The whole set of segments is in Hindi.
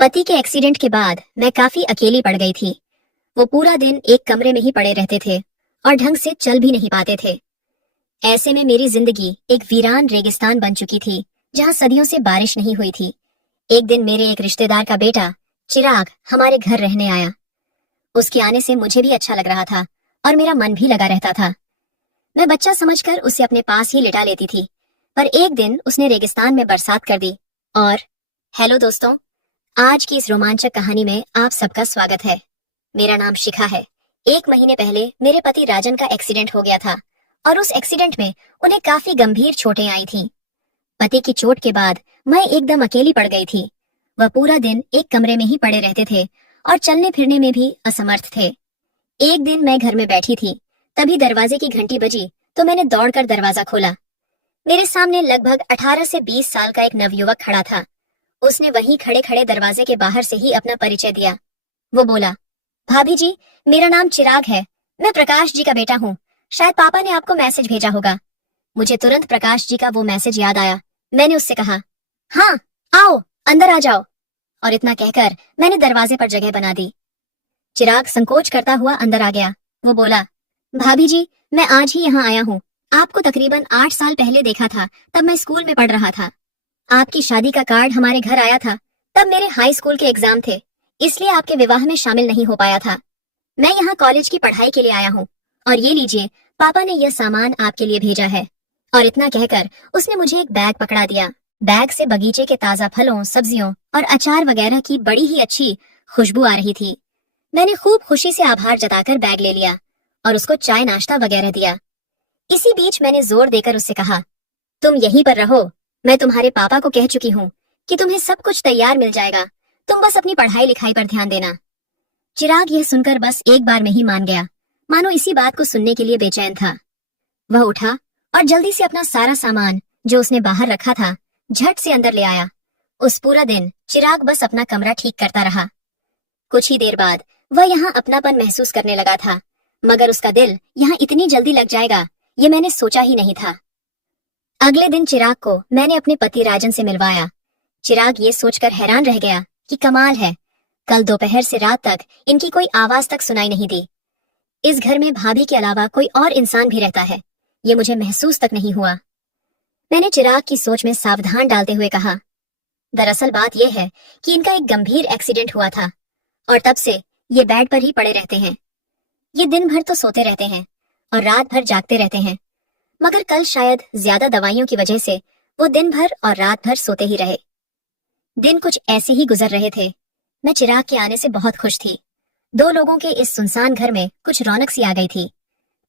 पति के एक्सीडेंट के बाद मैं काफी अकेली पड़ गई थी। वो पूरा दिन एक कमरे में ही पड़े रहते थे और ढंग से चल भी नहीं पाते थे। ऐसे में मेरी जिंदगी एक वीरान रेगिस्तान बन चुकी थी, जहां सदियों से बारिश नहीं हुई थी। एक दिन मेरे एक रिश्तेदार का बेटा चिराग हमारे घर रहने आया। उसके आने से मुझे भी अच्छा लग रहा था और मेरा मन भी लगा रहता था। मैं बच्चा समझकर उसे अपने पास ही लिटा लेती थी, पर एक दिन उसने रेगिस्तान में बरसात कर दी। और हेलो दोस्तों, आज की इस रोमांचक कहानी में आप सबका स्वागत है। मेरा नाम शिखा है। एक महीने पहले मेरे पति राजन का एक्सीडेंट हो गया था और उस एक्सीडेंट में उन्हें काफी गंभीर चोटें आई थीं। पति की चोट के बाद मैं एकदम अकेली पड़ गई थी। वह पूरा दिन एक कमरे में ही पड़े रहते थे और चलने फिरने में भी असमर्थ थे। एक दिन मैं घर में बैठी थी, तभी दरवाजे की घंटी बजी तो मैंने दौड़कर दरवाजा खोला। मेरे सामने लगभग 18 से 20 साल का एक नवयुवक खड़ा था। उसने वहीं खड़े खड़े दरवाजे के बाहर से ही अपना परिचय दिया। वो बोला, भाभी जी, मेरा नाम चिराग है। मैं प्रकाश जी का बेटा हूँ। शायद पापा ने आपको मैसेज भेजा होगा। मुझे तुरंत प्रकाश जी का वो मैसेज याद आया। मैंने उससे कहा, हाँ आओ, अंदर आ जाओ। और इतना कहकर मैंने दरवाजे पर जगह बना दी। चिराग संकोच करता हुआ अंदर आ गया। वो बोला, भाभी जी, मैं आज ही यहाँ आया हूँ। आपको तकरीबन 8 साल पहले देखा था, तब मैं स्कूल में पढ़ रहा था। आपकी शादी का कार्ड हमारे घर आया था, तब मेरे हाई स्कूल के एग्जाम थे, इसलिए आपके विवाह में शामिल नहीं हो पाया था। मैं यहाँ कॉलेज की पढ़ाई के लिए आया हूँ और ये लीजिए, पापा ने यह सामान आपके लिए भेजा है। और इतना कहकर उसने मुझे एक बैग पकड़ा दिया। बैग से बगीचे के ताजा फलों, सब्जियों और अचार वगैरह की बड़ी ही अच्छी खुशबू आ रही थी। मैंने खूब खुशी से आभार जताकर बैग ले लिया और उसको चाय नाश्ता वगैरह दिया। इसी बीच मैंने जोर देकर उससे कहा, तुम यहीं पर रहो। मैं तुम्हारे पापा को कह चुकी हूँ कि तुम्हें सब कुछ तैयार मिल जाएगा, तुम बस अपनी पढ़ाई लिखाई पर ध्यान देना। चिराग यह सुनकर बस एक बार में ही मान गया, मानो इसी बात को सुनने के लिए बेचैन था। वह उठा और जल्दी से अपना सारा सामान जो उसने बाहर रखा था झट से अंदर ले आया। उस पूरा दिन चिराग बस अपना कमरा ठीक करता रहा। कुछ ही देर बाद वह यहाँ अपनापन महसूस करने लगा था, मगर उसका दिल यहाँ इतनी जल्दी लग जाएगा ये मैंने सोचा ही नहीं था। अगले दिन चिराग को मैंने अपने पति राजन से मिलवाया। चिराग ये सोचकर हैरान रह गया कि कमाल है, कल दोपहर से रात तक इनकी कोई आवाज तक सुनाई नहीं दी। इस घर में भाभी के अलावा कोई और इंसान भी रहता है, ये मुझे महसूस तक नहीं हुआ। मैंने चिराग की सोच में सावधान डालते हुए कहा, दरअसल बात यह है कि इनका एक गंभीर एक्सीडेंट हुआ था और तब से ये बेड पर ही पड़े रहते हैं। ये दिन भर तो सोते रहते हैं और रात भर जागते रहते हैं, मगर कल शायद ज्यादा दवाइयों की वजह से वो दिन भर और रात भर सोते ही रहे। दिन कुछ ऐसे ही गुजर रहे थे। मैं चिराग के आने से बहुत खुश थी। दो लोगों के इस सुनसान घर में कुछ रौनक सी आ गई थी।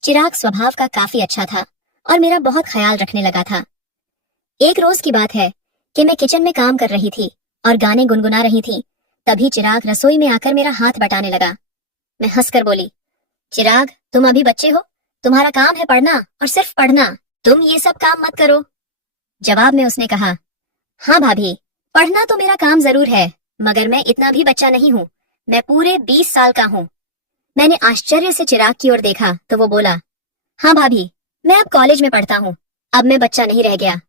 चिराग स्वभाव का काफी अच्छा था और मेरा बहुत ख्याल रखने लगा था। एक रोज की बात है कि मैं किचन में काम कर रही थी और गाने गुनगुना रही थी। तभी चिराग रसोई में आकर मेरा हाथ बटाने लगा। मैं हंसकर बोली, चिराग, तुम अभी बच्चे हो, तुम्हारा काम है पढ़ना और सिर्फ पढ़ना, तुम ये सब काम मत करो। जवाब में उसने कहा, हाँ भाभी, पढ़ना तो मेरा काम जरूर है, मगर मैं इतना भी बच्चा नहीं हूँ, मैं पूरे 20 साल का हूँ। मैंने आश्चर्य से चिराग की ओर देखा तो वो बोला, हाँ भाभी, मैं अब कॉलेज में पढ़ता हूँ, अब मैं बच्चा नहीं रह गया।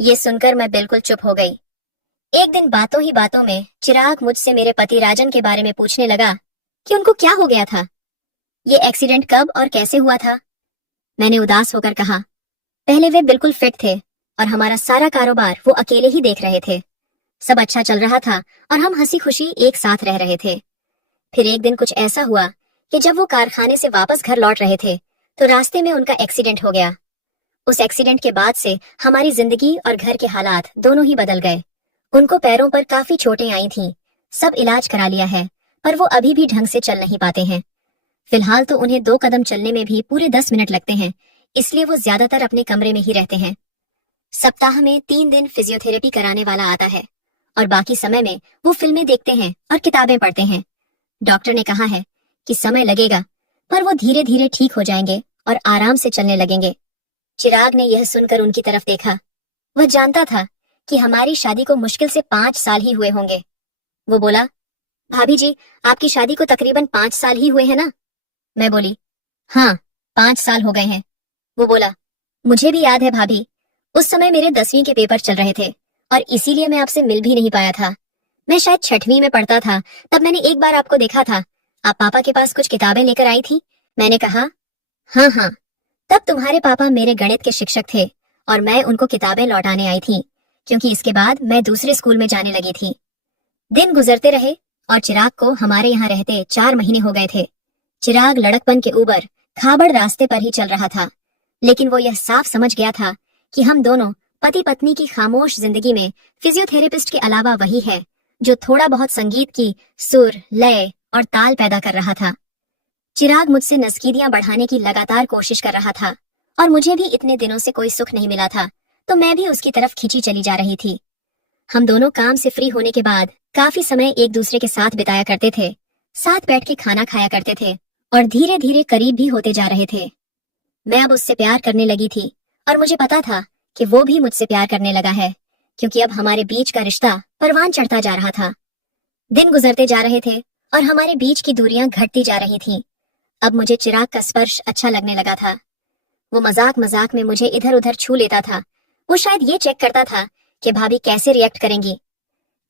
ये सुनकर मैं बिल्कुल चुप हो गई। एक दिन बातों ही बातों में चिराग मुझसे मेरे पति राजन के बारे में पूछने लगा कि उनको क्या हो गया था, ये एक्सीडेंट कब और कैसे हुआ था। मैंने उदास होकर कहा, पहले वे बिल्कुल फिट थे और हमारा सारा कारोबार वो अकेले ही देख रहे थे। सब अच्छा चल रहा था और हम हंसी खुशी एक साथ रह रहे थे। फिर एक दिन कुछ ऐसा हुआ कि जब वो कारखाने से वापस घर लौट रहे थे तो रास्ते में उनका एक्सीडेंट हो गया। उस एक्सीडेंट के बाद से हमारी जिंदगी और घर के हालात दोनों ही बदल गए। उनको पैरों पर काफी चोटें आई थीं, सब इलाज करा लिया है, पर वो अभी भी ढंग से चल नहीं पाते हैं। फिलहाल तो उन्हें 2 कदम चलने में भी पूरे 10 मिनट लगते हैं, इसलिए वो ज्यादातर अपने कमरे में ही रहते हैं। सप्ताह में 3 दिन फिजियोथेरेपी कराने वाला आता है और बाकी समय में वो फिल्में देखते हैं और किताबें पढ़ते हैं। डॉक्टर ने कहा है कि समय लगेगा, पर वो धीरे धीरे ठीक हो जाएंगे और आराम से चलने लगेंगे। चिराग ने यह सुनकर उनकी तरफ देखा। वह जानता था कि हमारी शादी को मुश्किल से 5 साल ही हुए होंगे। वो बोला, भाभी जी, आपकी शादी को तकरीबन 5 साल ही हुए हैं ना? मैं बोली, हाँ, 5 साल हो गए हैं। वो बोला, मुझे भी याद है भाभी, उस समय मेरे 10वीं के पेपर चल रहे थे और इसीलिए मैं आपसे मिल भी नहीं पाया था। मैं शायद 6वीं में पढ़ता था, तब मैंने एक बार आपको देखा था। आप पापा के पास कुछ किताबें लेकर आई थी। मैंने कहा, हाँ हाँ। तब तुम्हारे पापा मेरे गणित के शिक्षक थे और मैं उनको किताबें लौटाने आई थी, क्योंकि इसके बाद मैं दूसरे स्कूल में जाने लगी थी। दिन गुजरते रहे और चिराग को हमारे यहाँ रहते 4 महीने हो गए थे। चिराग लड़कपन के ऊबर खाबड़ रास्ते पर ही चल रहा था, लेकिन वो यह साफ समझ गया था कि हम दोनों पति पत्नी की खामोश जिंदगी में फिजियोथेरेपिस्ट के अलावा वही है जो थोड़ा बहुत संगीत की सुर, लय और ताल पैदा कर रहा था। चिराग मुझसे नस्कीदियां बढ़ाने की लगातार कोशिश कर रहा था और मुझे भी इतने दिनों से कोई सुख नहीं मिला था, तो मैं भी उसकी तरफ खींची चली जा रही थी। हम दोनों काम से फ्री होने के बाद काफी समय एक दूसरे के साथ बिताया करते थे, साथ बैठ के खाना खाया करते थे और धीरे धीरे करीब भी होते जा रहे थे। मैं अब उससे प्यार करने लगी थी और मुझे पता था कि वो भी मुझसे प्यार करने लगा है, क्योंकि अब हमारे बीच का रिश्ता परवान चढ़ता जा रहा था। दिन गुजरते जा रहे थे और हमारे बीच की दूरियां घटती जा रही थीं। अब मुझे चिराग का स्पर्श अच्छा लगने लगा था। वो मजाक मजाक में मुझे इधर उधर छू लेता था। वो शायद ये चेक करता था कि भाभी कैसे रिएक्ट करेंगी।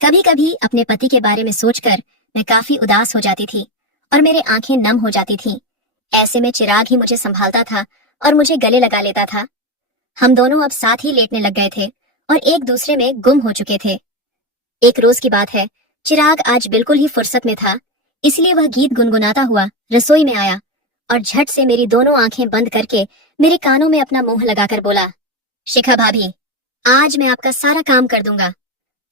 कभी कभी अपने पति के बारे में सोचकर मैं काफी उदास हो जाती थी और मेरे आंखें नम हो जाती थीं। ऐसे में चिराग ही मुझे संभालता था और मुझे गले लगा लेता था। हम दोनों अब साथ ही लेटने लग गए थे और एक दूसरे में गुम हो चुके थे। एक रोज की बात है, चिराग आज बिल्कुल ही फुर्सत में था, इसलिए वह गीत गुनगुनाता हुआ रसोई में आया और झट से मेरी दोनों आंखें बंद करके मेरे कानों में अपना मुंह लगाकर बोला, शिखा भाभी, आज मैं आपका सारा काम कर दूंगा।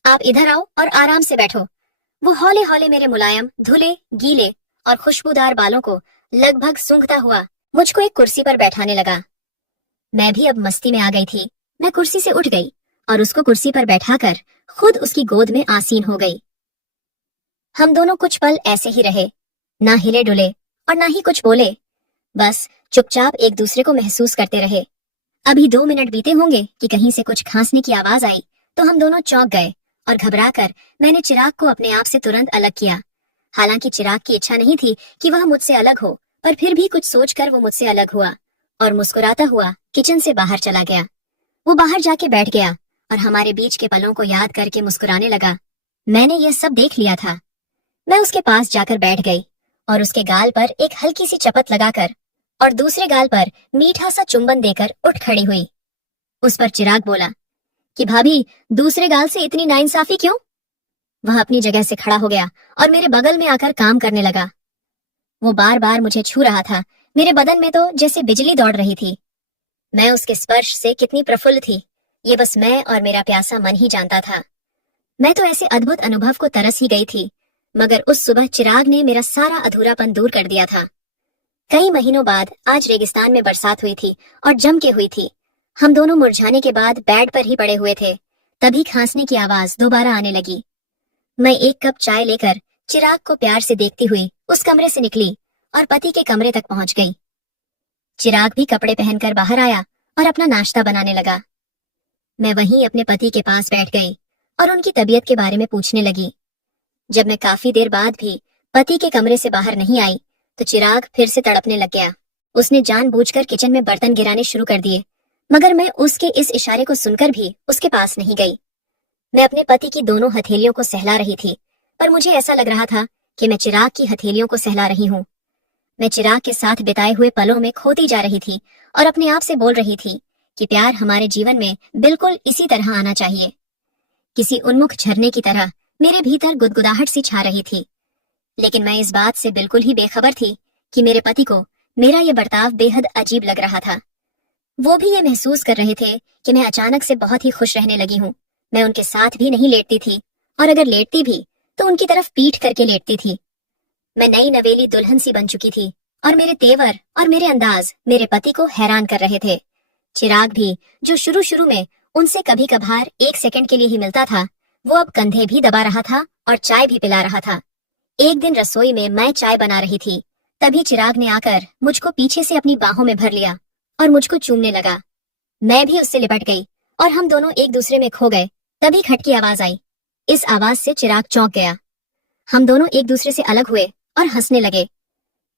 आप इधर आओ और आराम से बैठो। वो हौले हौले मेरे मुलायम, धुले, गीले और खुशबूदार बालों को लगभग सूंघता हुआ मुझको एक कुर्सी पर बैठाने लगा। मैं भी अब मस्ती में आ गई थी। मैं कुर्सी से उठ गई और उसको कुर्सी पर बैठाकर खुद उसकी गोद में आसीन हो गई। हम दोनों कुछ पल ऐसे ही रहे, ना हिले डुले और ना ही कुछ बोले, बस चुपचाप एक दूसरे को महसूस करते रहे। अभी 2 मिनट बीते होंगे कि कहीं से कुछ खांसने की आवाज आई, तो हम दोनों चौंक गए और घबराकर मैंने चिराग को अपने आप से तुरंत अलग किया। हालांकि चिराग की इच्छा नहीं थी कि वह मुझसे अलग हो, पर फिर भी कुछ सोचकर वो मुझसे अलग हुआ और मुस्कुराता हुआ किचन से बाहर चला गया। वो बाहर जाके बैठ गया और हमारे बीच के पलों को याद करके मुस्कुराने लगा। मैंने यह सब देख लिया था। मैं उसके पास जाकर बैठ गई और उसके गाल पर एक हल्की सी चपत लगाकर और दूसरे गाल पर मीठा सा चुंबन देकर उठ खड़ी हुई। उस पर चिराग बोला कि भाभी, दूसरे गाल से इतनी नाइंसाफी क्यों? वह अपनी जगह से खड़ा हो गया और मेरे बगल में आकर काम करने लगा। वो बार बार मुझे छू रहा था। मेरे बदन में तो जैसे बिजली दौड़ रही थी। मैं उसके स्पर्श से कितनी प्रफुल्ल थी, ये बस मैं और मेरा प्यासा मन ही जानता था। मैं तो ऐसे अद्भुत अनुभव को तरस ही गई थी, मगर उस सुबह चिराग ने मेरा सारा अधूरापन दूर कर दिया था। कई महीनों बाद आज रेगिस्तान में बरसात हुई थी और जम के हुई थी। हम दोनों मुरझाने के बाद बेड पर ही पड़े हुए थे, तभी खांसने की आवाज दोबारा आने लगी। मैं एक कप चाय लेकर चिराग को प्यार से देखती हुई उस कमरे से निकली और पति के कमरे तक पहुंच गई। चिराग भी कपड़े पहनकर बाहर आया और अपना नाश्ता बनाने लगा। मैं वहीं अपने पति के पास बैठ गई और उनकी तबीयत के बारे में पूछने लगी। जब मैं काफी देर बाद भी पति के कमरे से बाहर नहीं आई, तो चिराग फिर से तड़पने लग गया। उसने जानबूझकर किचन में बर्तन गिराने शुरू कर दिए, मगर मैं उसके इस इशारे को सुनकर भी उसके पास नहीं गई। मैं अपने पति की दोनों हथेलियों को सहला रही थी, पर मुझे ऐसा लग रहा था कि मैं चिराग की हथेलियों को सहला रही हूँ। मैं चिराग के साथ बिताए हुए पलों में खोती जा रही थी और अपने आप से बोल रही थी कि प्यार हमारे जीवन में बिल्कुल इसी तरह आना चाहिए। किसी उन्मुख झरने की तरह मेरे भीतर गुदगुदाहट सी छा रही थी, लेकिन मैं इस बात से बिल्कुल ही बेखबर थी कि मेरे पति को मेरा यह बर्ताव बेहद अजीब लग रहा था। वो भी ये महसूस कर रहे थे कि मैं अचानक से बहुत ही खुश रहने लगी हूँ। मैं उनके साथ भी नहीं लेटती थी, और अगर लेटती भी तो उनकी तरफ पीठ करके लेटती थी। मैं नई नवेली दुल्हन सी बन चुकी थी और मेरे तेवर और मेरे अंदाज मेरे पति को हैरान कर रहे थे। चिराग भी, जो शुरू शुरू में उनसे कभी कभार 1 सेकंड के लिए ही मिलता था, वो अब कंधे भी दबा रहा था और चाय भी पिला रहा था। एक दिन रसोई में मैं चाय बना रही थी, तभी चिराग ने आकर मुझको पीछे से अपनी बाहों में भर लिया और मुझको चूमने लगा। मैं भी उससे लिपट गई और हम दोनों एक दूसरे में खो गए। तभी खट की आवाज आई। इस आवाज से चिराग चौंक गया। हम दोनों एक दूसरे से अलग हुए और हंसने लगे।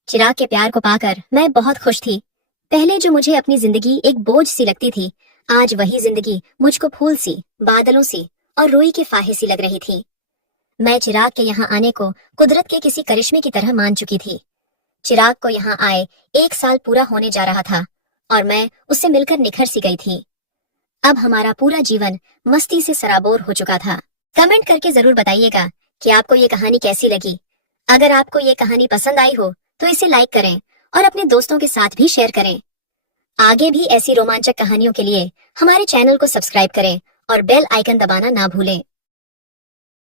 चिराग के प्यार को पाकर मैं बहुत खुश थी। पहले जो मुझे अपनी जिंदगी एक बोझ सी लगती थी, आज वही जिंदगी मुझको फूल सी, बादलों सी और रुई के फाहे सी लग रही थी। मैं चिराग के यहाँ आने को कुदरत के किसी करिश्मे की तरह मान चुकी थी। चिराग को यहाँ आए 1 साल पूरा होने जा रहा था और मैं उससे मिलकर निखर सी गई थी। अब हमारा पूरा जीवन मस्ती से सराबोर हो चुका था। कमेंट करके जरूर बताइएगा कि आपको ये कहानी कैसी लगी। अगर आपको ये कहानी पसंद आई हो तो इसे लाइक करें और अपने दोस्तों के साथ भी शेयर करें। आगे भी ऐसी रोमांचक कहानियों के लिए हमारे चैनल को सब्सक्राइब करें और बेल आइकन दबाना ना भूलें।